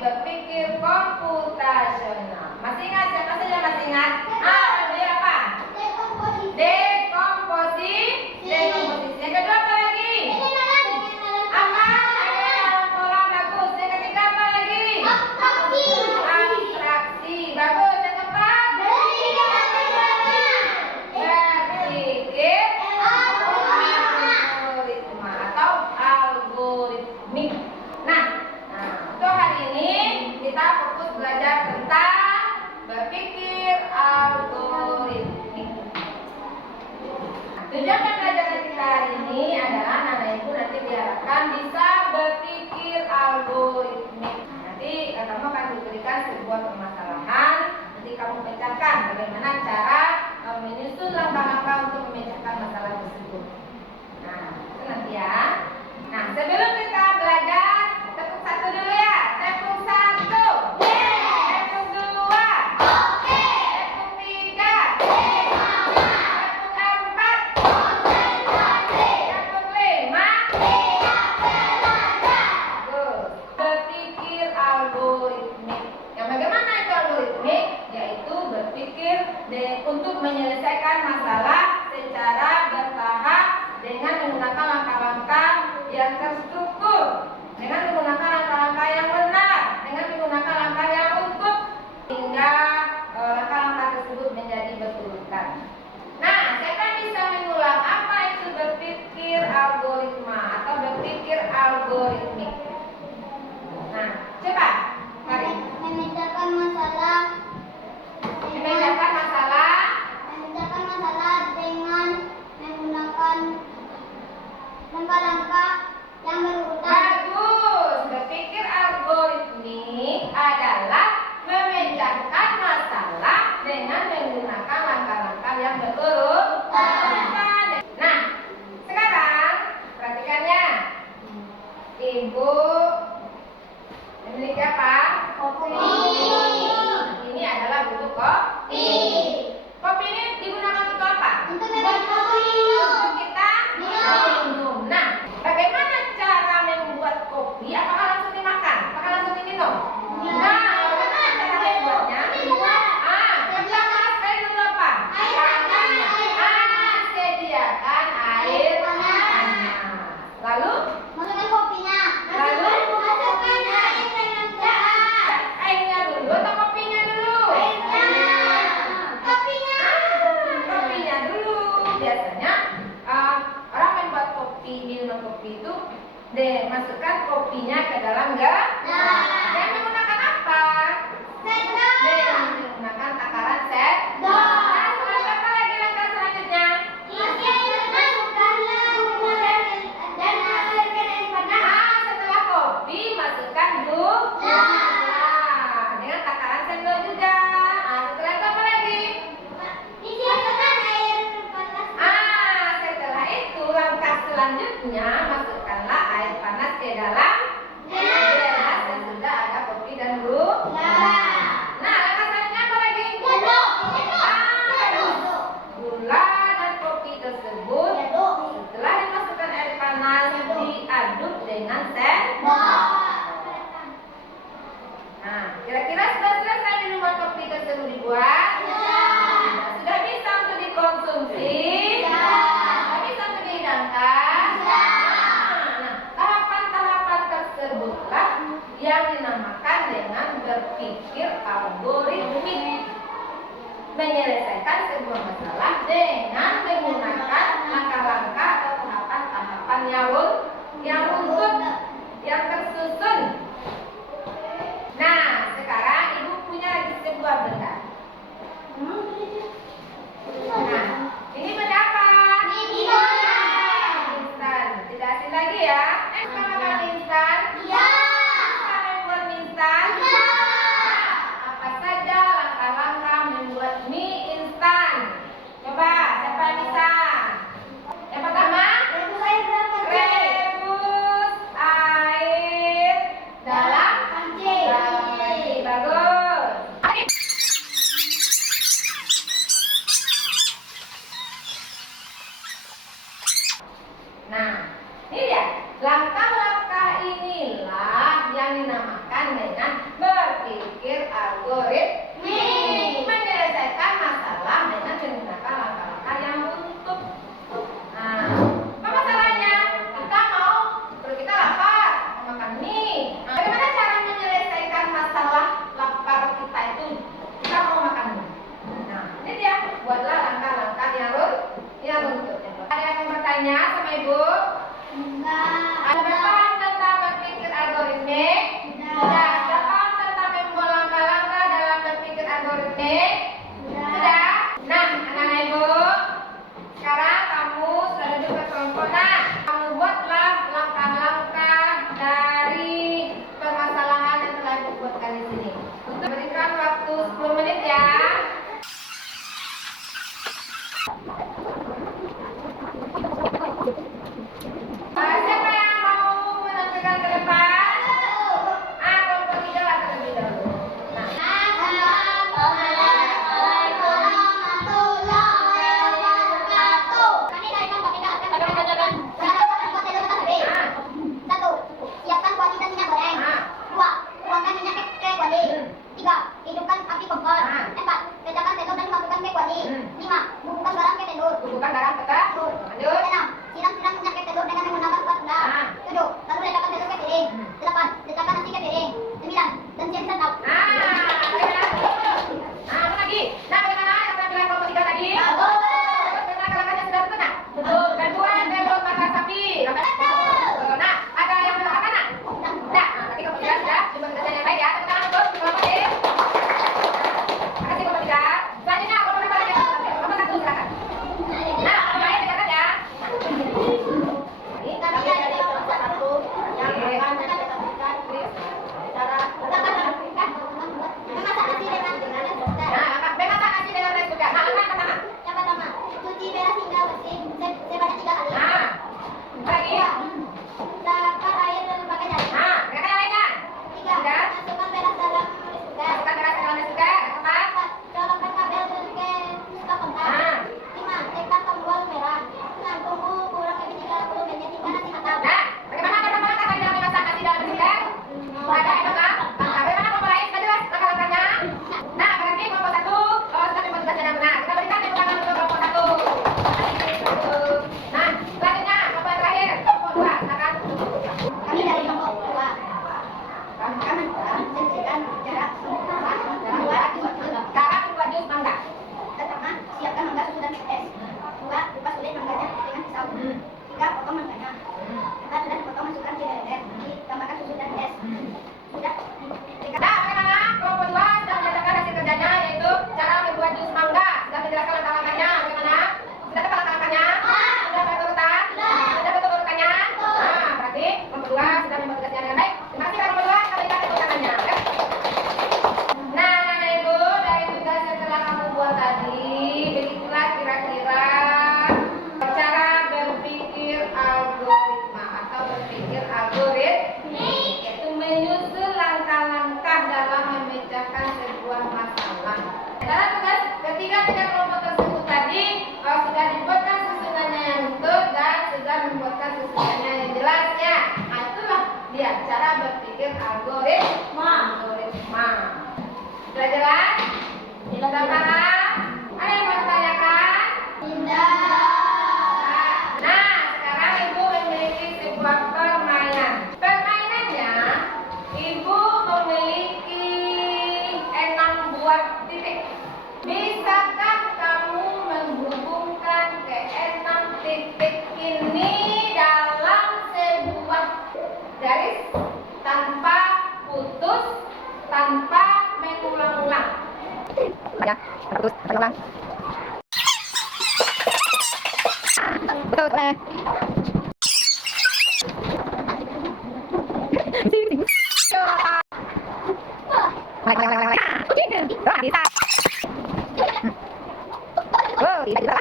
berpikir komputasional. Masih ingat? Siapa saja masih ingat? Dia apa? Dekomposisi. Yang kedua apa lagi? Apa? Dalam pola. Bagus. Yang ketiga apa lagi? Abstraksi. Bagus. Yang keempat? Berpikir algoritma atau algoritmik. Nah, untuk hari ini kita fokus belajar tentang berpikir algoritmik. Tujuan pembelajaran kita hari ini adalah anak ibu nanti diharapkan bisa berpikir algoritmik. Nanti kamu akan diberikan sebuah permasalahan. Nanti kamu pecahkan bagaimana cara menyusun langkah-langkah untuk memecahkan masalah tersebut. Nah, itu nanti ya. Nah, sebelum kita belajar, tepuk satu dulu ya. Tepuk satu. Tepuk dua. Tepuk tiga. Tepuk empat. Tepuk lima. Bagus. Berpikir algoritmik. Yang bagaimana itu algoritmik? Yaitu berpikir untuk menyelesaikan masalah secara bertahap dengan menggunakan langkah-langkah yang terstruktur, dengan menggunakan langkah-langkah yang benar, dengan menggunakan langkah yang utuh, hingga langkah-langkah tersebut menjadi berurutan. Nah, siapa bisa mengulang apa itu berpikir algoritma atau berpikir algoritmik? Nah, coba, mari. Memecahkan masalah dengan menggunakan langkah-langkah yang berurutan. Bagus. Berpikir algoritmik adalah memecahkan masalah dengan menggunakan langkah-langkah yang berurutan. Nah, sekarang perhatikannya. Ibu memiliki apa? Kopi. Ini adalah bubuk kopi. Kopi ini digunakan untuk apa? Untuk membuat kopi. Untuk kita minum. Nah, bagaimana cara membuat kopi? Apakah langsung dimakan? Apakah langsung diminum? Nah, bagaimana cara membuatnya? Pertama sekali dulu apa? Sediakan air panas. Lalu? Masukkan kopinya. Lalu? Masukkan air dengan jahat. Airnya dulu atau kopinya dulu? Kopinya. Kopinya dulu. Biasanya orang membuat kopi, minuman kopi itu masukkan kopinya ke dalam gelas. Dan menggunakan apa? Sendok. Dengan menggunakan takaran sendok. Nah, setelah apa lagi langkah selanjutnya? Setelah kopi masukkan gula. Dengan takaran sendok juga. Setelah itu apa lagi? Setelah itu langkah selanjutnya masukkanlah air panas ke dalam gelas dan sudah ada kopi dan gula. Nah, langkah selanjutnya apa lagi? Gula dan kopi tersebut setelah dimasukkan air panas diaduk dengan sendok. Nah, kira-kira sudah selesai minuman kopi tersebut dibuat? Sudah bisa untuk dikonsumsi? Sudah bisa untuk dihidangkan? Nah, tahapan-tahapan tersebutlah yang dinamakan dengan berpikir algoritmik. Menyelesaikan sebuah masalah dengan menggunakan langkah-langkah atau tahapan-tahapan yang runtut, yang tersusun. Nah, sekarang ibu punya lagi sebuah benda. Nah, ini benda apa? Instan. Tidak asing lagi ya. Kita makan instan? Kita membuat mie instan? Apa saja langkah-langkah membuat mie instan? Coba, siapa yang bisa? Yang pertama, rebus air dalam panci. Bagus. Nah, ini dia. Langkah-langkah inilah yang dinamakan dengan berpikir algoritmik. Menyelesaikan masalah dengan menggunakan langkah-langkah yang untuk. Nah, apa masalahnya? Kalau kita lapar, mau makan mie. Nah, bagaimana cara menyelesaikan masalah lapar kita itu? Kita mau makan mie. Nah, ini dia. Buatlah langkah-langkah yang untuk. Ada yang mau bertanya sama Ibu? Enggak. Ada depan tentang berpikir algoritmik? Sudah. Depan tentang membuat langkah-langkah dalam berpikir algoritmik? Sudah. Nah, anak-anak Ibu, sekarang kamu sudah duduk ke kelompok. Nah, kamu buatlah langkah-langkah dari permasalahan yang telah Ibu buatkan di sini. Untuk berikan waktu 10 menit ya. Siapa yang mau menampilkan ke depan? Kelompok hijau lah terlebih dahulu. Nah, Siapkan kualitas minyak goreng. 2. Tuangkan minyak ke kuali. 3. Hidupkan api kompor. 4. Pecahkan telur dan masukkan ke kuali. 5. Bubuhkan garam ke telur. bukan garam ke telur. Lanjut. 6. Siram-siram minyak ke telur dengan menggunakan spatula. 7. Lalu letakkan telur ke piring. 8. Letakkan nasi ke piring. 9. Dan siap santap. Apa lagi? Nah, bagaimana yang penampilan kelompok hijau tadi? Bagus. Benar, langkahnya sudah betul nak? Betul. Kedua, telur makan sapi. Betul. Nah, ada yang belum makan nak? Sudah. Nah, tadi kelompok hijau sudah. Coba kerjaan yang baik ya. Tepuk tangan untuk kelompok ini. Makasih kelompok hijau. Selanjutnya kelompok berapa lagi? Kelompok 1 silakan. Nah, kelompok lain dengarkan ya. Ini Tapi ada kelompok 1 yang akan mendapatkan cara memasak nasi dengan suka. Nah, bemasak nasi dengan rice cooker. Nah, langkah pertama. Yang pertama, cuci beras hingga bersih sebanyak 3 kali. Nah, apa lagi? 2. Takar air dan pakai jari. Nah, mereka yang lainnya. 3. Masukkan beras dalam rice cooker. Masukkan beras ke dalam rice cooker. Keempat. 4. Colokkan kabel ke stop kontak. Nah. 5. Tekan tombol merah. 6. Tunggu kurang lebih 30 menit hingga nasi matang. Nah, bagaimana pertama langkah tadi dalam memasak nasi dalam rice cooker? Ada itu kan? Nah, bagaimana kelompok lain? Sudah jelas langkah-langkahnya? Nah, berarti kelompok 1 sudah membuat tugas yang benar. Kita berikan tepuk tangan untuk kelompok 1. Nah, selanjutnya kelompok yang terakhir, kelompok 2. Silakan. Kami dari kelompok 2. Kami menyajikan jarak Sekarang buat jus mangga. Pertama, siapkan mangga susu dan es. 2. Kupas kulit mangganya dengan pisau. 3. Potong mangganya. 4. Sudah dipotong, masukkan ke blender. Tambahkan susu dan es. Sudah. Nah, bagaimana? Kelompok 2 sudah menjalankan hasil kerjanya, yaitu cara membuat jus mangga. Sudah menjelaskan langkah-langkahnya. Bagaimana? Sudah tepat langkah-langkahnya? Sudah betul urutan? Sudah betul urutannya? Nah, berarti kelompok 2 sudah membuat tugasnya dengan baik. Terima kasih kelompok 2. Kita berikan tepuk tangannya. Ya. Nah, anak ibu, dari tugas yang telah kamu buat tadi, begitulah kira-kira cara berpikir algoritma atau berpikir algoritmik, yaitu menyusun langkah-langkah dalam memecahkan sebuah masalah. Dalam tugas ketiga kelompok tersebut tadi sudah dibuatkan susunannya yang betul dan sudah membuatkan susunannya yang jelas ya. Nah, itulah dia cara berpikir algoritma. Sudah jelas? Sudah paham? Ada yang mau ditanyakan? Nah, sekarang Ibu memiliki sebuah permainan. Permainannya, Ibu memiliki 6 buah titik. Bisakah kamu menghubungkan ke 6 titik ini dalam sebuah garis tanpa putus, tanpa mengulang-ulang? Ya, putus, ulang. Betul, boleh. Bisa. Wow, bisa.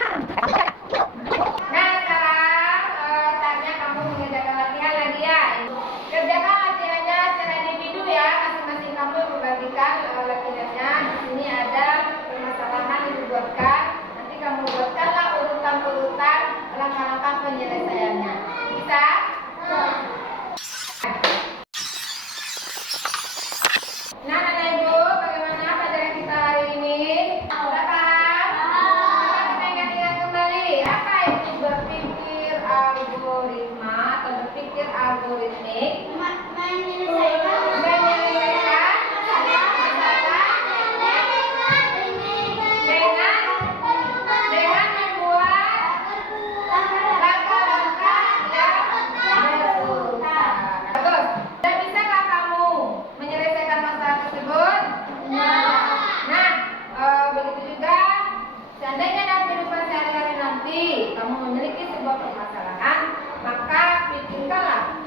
Nah, sekarang saatnya kamu mengerjakan latihan lagi ya. Kerjakan latihannya secara individu ya. Masing-masing kamu membagikan latihannya. Di sini ada permasalahan yang dibuatkan. Nanti kamu buatkanlah urutan-urutan langkah-langkah penyelesaiannya. Bisa? algoritmik menyelesaikan menyelesaikan masalah dengan membuat langkah-langkah yang berurutan. Bagus. Dan bisakah kamu menyelesaikan masalah tersebut? Nah, begitu juga seandainya dalam kehidupan sehari-hari nanti kamu memiliki sebuah permasalahan, maka pikirkanlah